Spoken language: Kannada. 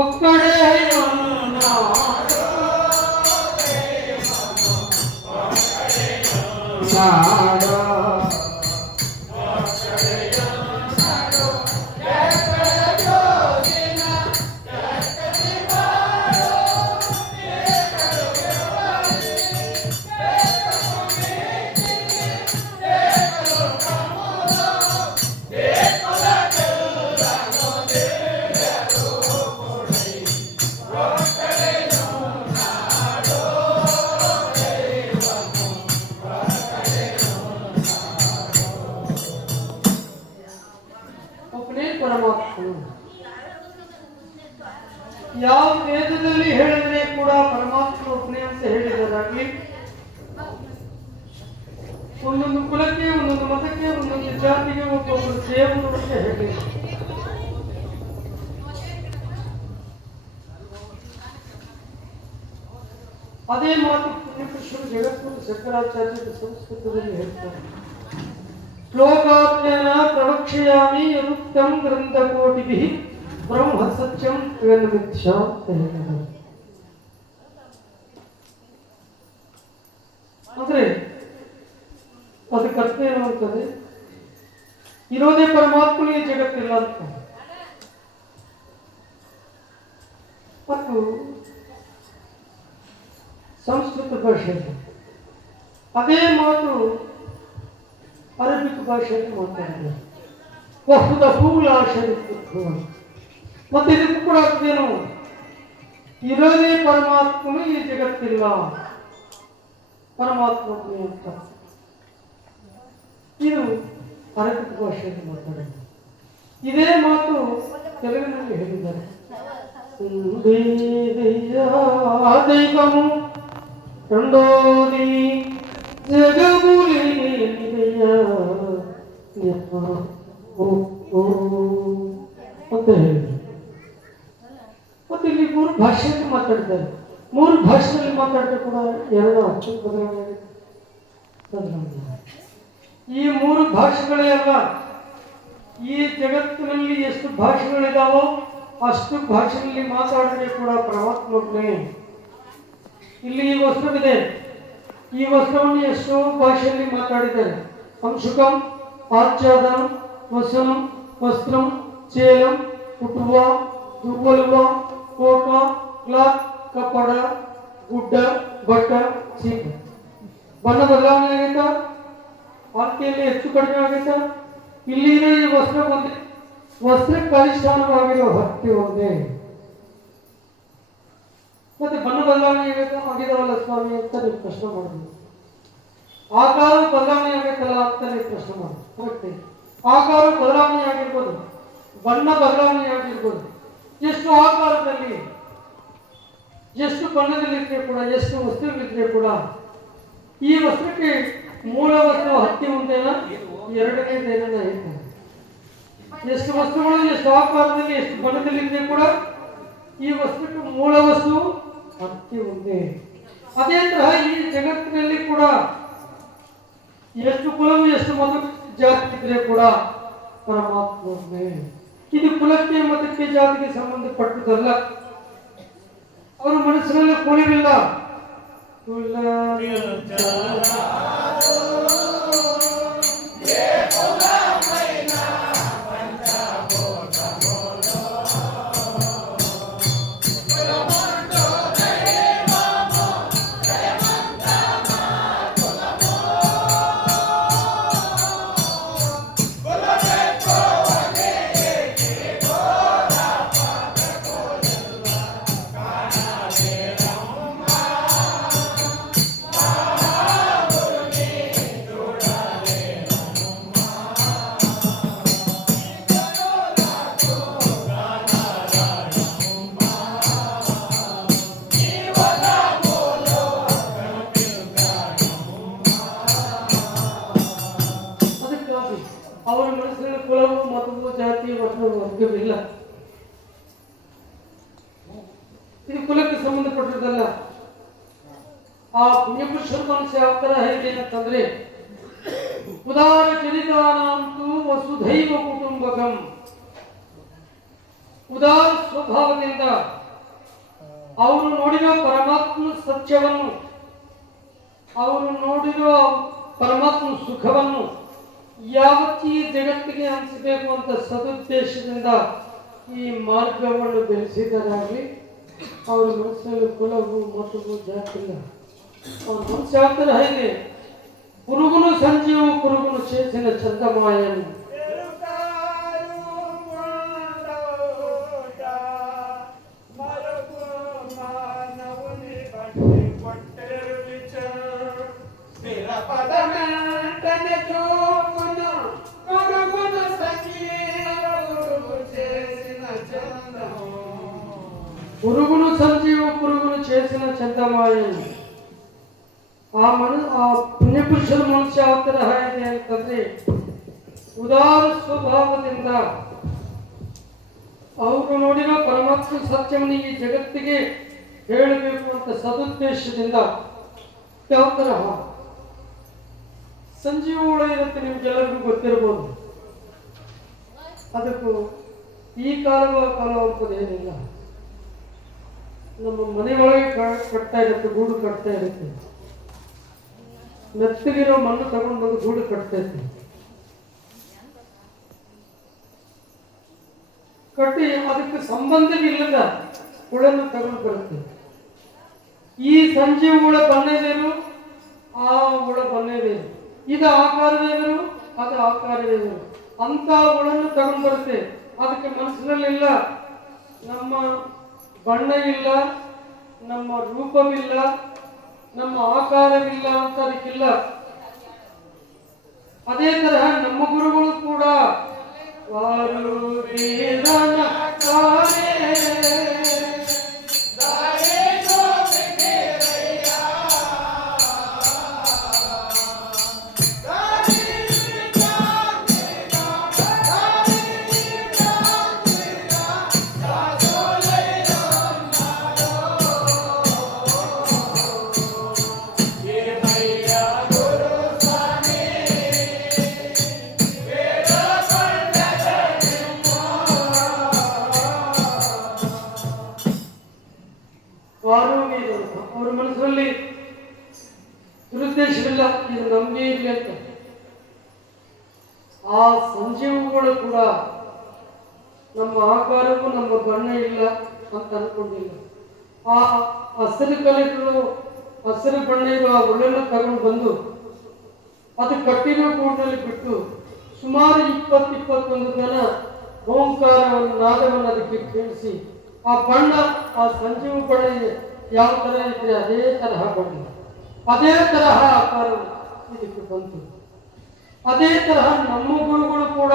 ಒಕ್ಕಡೆಯೋ ನಾಡ ಯಾವ ವೇದದಲ್ಲಿ ಹೇಳಿದರೆ ಕೂಡ ಪರಮಾತ್ಮ ಒಬ್ಬನೇ ಅಂತ ಹೇಳಿದಾರಾಗ್ಲಿ, ಒಂದೊಂದು ಕುಲಕ್ಕೆ, ಒಂದೊಂದು ಮತಕ್ಕೆ, ಒಂದೊಂದು ಜಾತಿಗೆ ಒಬ್ಬೊಬ್ಬರು ದೇವರು ಅಂತ ಹೇಳಿ ಅದೇ ಮಾತು ಪುಣ್ಯಪುರುಷರು ಜಗದ್ಗುರು ಶಂಕರಾಚಾರ್ಯರ ಸಂಸ್ಕೃತದಲ್ಲಿ ಹೇಳ್ತಾರೆ. ಶ್ಲೋಕಾಜ್ಞಾನ ಪ್ರವಕ್ಷ್ಯಾಮಿ ಯದುಕ್ತಂ ಗ್ರಂಥಕೋಟಿಭಿಃ ಬ್ರಹ್ಮ ಸತ್ಯಂ ಮಿಥ್ಯಾ ಅಂತ ಹೇಳಿದ್ದಾರೆ. ಆದ್ರೆ ಅದಕ್ಕೆ ಅರ್ಥ ಏನು ಅಂತಂದ್ರೆ, ಇರೋದೇ ಪರಮಾತ್ಮನಿಗೆ ಜಗತ್ತಿಲ್ಲ ಅಂತ. ಮತ್ತು ಸಂಸ್ಕೃತ ಭಾಷೆಯಲ್ಲಿ ಅದೇ ಮಾತು ಅರಬಿಕ್ ಭಾಷೆಯಲ್ಲಿ ಮಾತಾಡಿದ್ದಾರೆ. ಬಹುದ ಹೂಲಾಶರಿ ಮತ್ತೆ ಇದಕ್ಕೂ ಕೂಡ ಅದೇನು, ಇರೋದೇ ಪರಮಾತ್ಮನು, ಈ ಜಗತ್ತಿಲ್ಲ, ಪರಮಾತ್ಮ ಅಂತ. ಇದು ಅರಬಿಕ್ ಭಾಷೆಯಲ್ಲಿ ಮಾತಾಡಿದ್ದಾರೆ. ಇದೇ ಮಾತು ತೆಲುಗಿನಲ್ಲಿ ಹೇಳಿದ್ದಾರೆ. ದೈವಮು ಕಂಡೋದಿ ಜಗಬುಲಿ ಅಂತ ಹೇಳಿದ್ರು. ಮತ್ತೆ ಇಲ್ಲಿ ಮೂರು ಭಾಷೆಯಲ್ಲಿ ಮಾತಾಡಿದ್ದಾರೆ. ಮೂರು ಭಾಷೆಯಲ್ಲಿ ಮಾತಾಡಿದ್ರೆ ಕೂಡ ಎರಡು ಅಕ್ಷರ ಬದಲಾವಣೆ. ಈ ಮೂರು ಭಾಷೆಗಳೇ ಅಲ್ಲ, ಈ ಜಗತ್ತಿನಲ್ಲಿ ಎಷ್ಟು ಭಾಷೆಗಳಿದಾವೋ ಅಷ್ಟು ಭಾಷೆಯಲ್ಲಿ ಮಾತಾಡಿದ್ರೆ ಕೂಡ ಪರಮಾತ್ಮನೇ. ಇಲ್ಲಿ ಈ ವಸ್ತ್ರವಿದೆ, ಈ ವಸ್ತ್ರವನ್ನು ಎಷ್ಟೋ ಭಾಷೆಯಲ್ಲಿ ಮಾತಾಡಿದ್ದಾರೆ. ಅಂಶುಕಂ, ಆಚ್ಛಾದನಂ, ವಸನಂ, ವಸ್ತ್ರಂ, ಚೇಲಂ, ಕುಟುಂಬ, ದುರ್ಬಲುವ, ಕೋಟ, ಕ್ಲಾತ್, ಕಪಡ, ಗುಡ್ಡ, ಬಟ್ಟ, ಸೀಟ. ಬಣ್ಣ ಬದಲಾವಣೆ ಆಗೈತಾ? ಆರ್ತಿಯಲ್ಲಿ ಹೆಚ್ಚು ಕಡಿಮೆ ಆಗೈತಾ? ಇಲ್ಲಿದೆ ಈ ವಸ್ತ್ರ ಒಂದೇ, ವಸ್ತ್ರಕ್ಕೆ ಅಧಿಷ್ಠಾನವಾಗಿರುವ ಭಕ್ತಿ ಒಂದೇ. ಮತ್ತೆ ಬಣ್ಣ ಬದಲಾವಣೆ ಆಗಿದಾವಲ್ಲ ಸ್ವಾಮಿ ಅಂತ ನೀವು ಪ್ರಶ್ನೆ ಮಾಡಬಹುದು. ಆಕಾರ ಬದಲಾವಣೆ ಆಗೈತಲ್ಲ ಅಂತ ನೀವು ಪ್ರಶ್ನೆ ಮಾಡಬಹುದು. ಕರೆಕ್ಟ್, ಆಕಾರ ಬದಲಾವಣೆ ಆಗಿರ್ಬೋದು, ಬಣ್ಣ ಬದಲಾವಣೆ ಆಗಿರ್ಬೋದು. ಎಷ್ಟು ಆಕಾರದಲ್ಲಿ, ಎಷ್ಟು ಬಣ್ಣದಲ್ಲಿದ್ರೆ ಕೂಡ, ಎಷ್ಟು ವಸ್ತುಗಳಿದ್ರೆ ಕೂಡ, ಈ ವಸ್ತ್ರಕ್ಕೆ ಮೂಲ ವಸ್ತು ಹತ್ತಿ ಒಂದೇನಾ, ಎರಡನೇದೇನ ಹೇಳ್ತಾರೆ. ಎಷ್ಟು ವಸ್ತುಗಳು, ಎಷ್ಟು ಆಕಾರದಲ್ಲಿ, ಎಷ್ಟು ಬಣ್ಣದಲ್ಲಿದ್ರೆ ಕೂಡ ಈ ವಸ್ತುಕ್ಕೆ ಮೂಲ ವಸ್ತು ಹತ್ತಿ ಒಂದೇ. ಅದೇ ತರಹ ಈ ಜಗತ್ತಿನಲ್ಲಿ ಕೂಡ ಎಷ್ಟು ಕುಲವು, ಎಷ್ಟು ಮತ ಜಾತಿ ಇದ್ರೆ ಕೂಡ ಪರಮಾತ್ಮನೇ. ಇದು ಕುಲಕ್ಕೆ, ಮತಕ್ಕೆ, ಜಾತಿಗೆ ಸಂಬಂಧಪಟ್ಟದಲ್ಲ. ಅವರ ಮನಸ್ಸಿನಲ್ಲಿ ಕುಲವಿಲ್ಲ. ಅವರ ಮನಸ್ಸಿನ ಕುಲವು, ಮತವು, ಜಾತಿ, ವರ್ಗವಿಲ್ಲ. ಇದು ಕುಲಕ್ಕೆ ಸಂಬಂಧಪಟ್ಟದಲ್ಲ. ಆ ಪುಣ್ಯಪುರುಷರ ಮನಸ್ಸು ಯಾವ ತರ ಹೇಗೆ ಅಂತಂದ್ರೆ, ಉದಾರ ಚರಿತಾನಂತೂ ವಸುಧೈವ ಕುಟುಂಬಕಂ. ಉದಾರ ಸ್ವಭಾವದಿಂದ ಅವರು ನೋಡಿರೋ ಪರಮಾತ್ಮ ಸತ್ಯವನ್ನು, ಅವರು ನೋಡಿರೋ ಪರಮಾತ್ಮ ಸುಖವನ್ನು ಯಾವತ್ತಿ ಈ ಜಗತ್ತಿಗೆ ಹಂಚಬೇಕು ಅಂತ ಸದುದ್ದೇಶದಿಂದ ಈ ಮಾರ್ಗವನ್ನು ಬೆಳೆಸಿದರಾಗಲಿ ಅವ್ರ ಮನಸ್ಸಲ್ಲಿ ಕುಲವು ಮತವು ಜಾತಿಲ್ಲ. ಅವ್ರ ಮನಸ್ಸು ಹೇಳ್ತಾರೆ ಹೇಗೆ, ಪುರುಗುನು ಸಂಜೀವು ಪುರುಗುನು ಚೇತನ ಚಂದಮಾಯನು. పురుగును సంజీవ పురుగును చేసిన చందమాయను. ఆ ಪುಣ್ಯಪುರುಷರ ಮನುಷ್ಯ ಯಾವ ತರ ಇದೆ ಅಂತಂದ್ರೆ, ಉದಾರ ಸ್ವಭಾವದಿಂದ ಅವರು ನೋಡಿರೋ ಪರಮಾತ್ಮ ಸತ್ಯವನ್ನು ಈ ಜಗತ್ತಿಗೆ ಹೇಳಬೇಕು ಅಂತ ಸದುದ್ದೇಶದಿಂದ ಯಾವ ತರಹ ಸಂಜೀವಗಳು ಇರುತ್ತೆ ನಿಮ್ಗೆಲ್ಲರಿಗೂ ಗೊತ್ತಿರಬಹುದು. ಅದಕ್ಕೂ ಈ ಕಾಲವ ಕಾಲ ಅಂತದೇನಿಲ್ಲ. ನಮ್ಮ ಮನೆ ಒಳಗೆ ಕಟ್ತಾ ಇರುತ್ತೆ, ಗೂಡು ಕಟ್ತಾ ಇರುತ್ತೆ. ಮೆತ್ತಗಿರೋ ಮಣ್ಣು ತಗೊಂಡು ಬಂದು ಗೂಡು ಕಟ್ತಾ ಇರುತ್ತೆ. ಕಟ್ಟಿ ಅದಕ್ಕೆ ಸಂಬಂಧವಿಲ್ಲದ ಹುಳನ್ನು ತಗೊಂಡು ಬರುತ್ತೆ. ಈ ಸಂಜೀವಗಳ ಬಣ್ಣೆ ಬೇರು, ಆ ಹುಳ ಬಣ್ಣೆ ಬೇರು. ಇದು ಆಕಾರವೇ ಬೇರು, ಅದು ಆಕಾರವೇ ಬೇರು. ಅಂತ ಹುಳನ್ನು ತಗೊಂಡು ಬರುತ್ತೆ. ಅದಕ್ಕೆ ಮನಸ್ಸಿನಲ್ಲಿಲ್ಲ, ನಮ್ಮ ಬಣ್ಣ ಇಲ್ಲ, ನಮ್ಮ ರೂಪವಿಲ್ಲ, ನಮ್ಮ ಆಕಾರವಿಲ್ಲ ಅಂತ ಅದಕ್ಕಿಲ್ಲ. ಅದೇ ತರಹ ನಮ್ಮ ಗುರುಗಳು ಕೂಡ ಅವ್ರ ಮನಸ್ಸಲ್ಲಿ ದುರುದ್ದೇಶವಿಲ್ಲ, ಇದು ನಮಗೆ ಇರಲಿ ಅಂತ. ಆ ಸಂಜೀವಗಳು ಕೂಡ ನಮ್ಮ ಆಕಾರಕ್ಕೂ ನಮ್ಮ ಬಣ್ಣ ಇಲ್ಲ ಅಂತ ಅನ್ಕೊಂಡಿಲ್ಲ. ಆ ಹಸಿರು ಕಲೆಗಳು, ಹಸಿರು ಬಣ್ಣ ಇರುವ ಆ ಹುಳನ್ನು ತಗೊಂಡು ಬಂದು ಅದು ಕಟ್ಟಿರೋ ಕೂಡಲ್ಲಿ ಬಿಟ್ಟು ಸುಮಾರು 20-21 ಜನ ಓಂಕಾರವನ್ನು ನಾದವನ್ನು ಅದಕ್ಕೆ ಕೇಳಿಸಿ ಆ ಬಣ್ಣ, ಆ ಸಂಜೀವ ಬಣ್ಣ ಯಾವ ತರ ಇದ್ರೆ ಅದೇ ತರಹ ಬಣ್ಣ, ಅದೇ ತರಹ ಆಕಾರ ಇದಕ್ಕೆ ಬಂತು. ಅದೇ ತರಹ ನಮ್ಮ ಗುರುಗಳು ಕೂಡ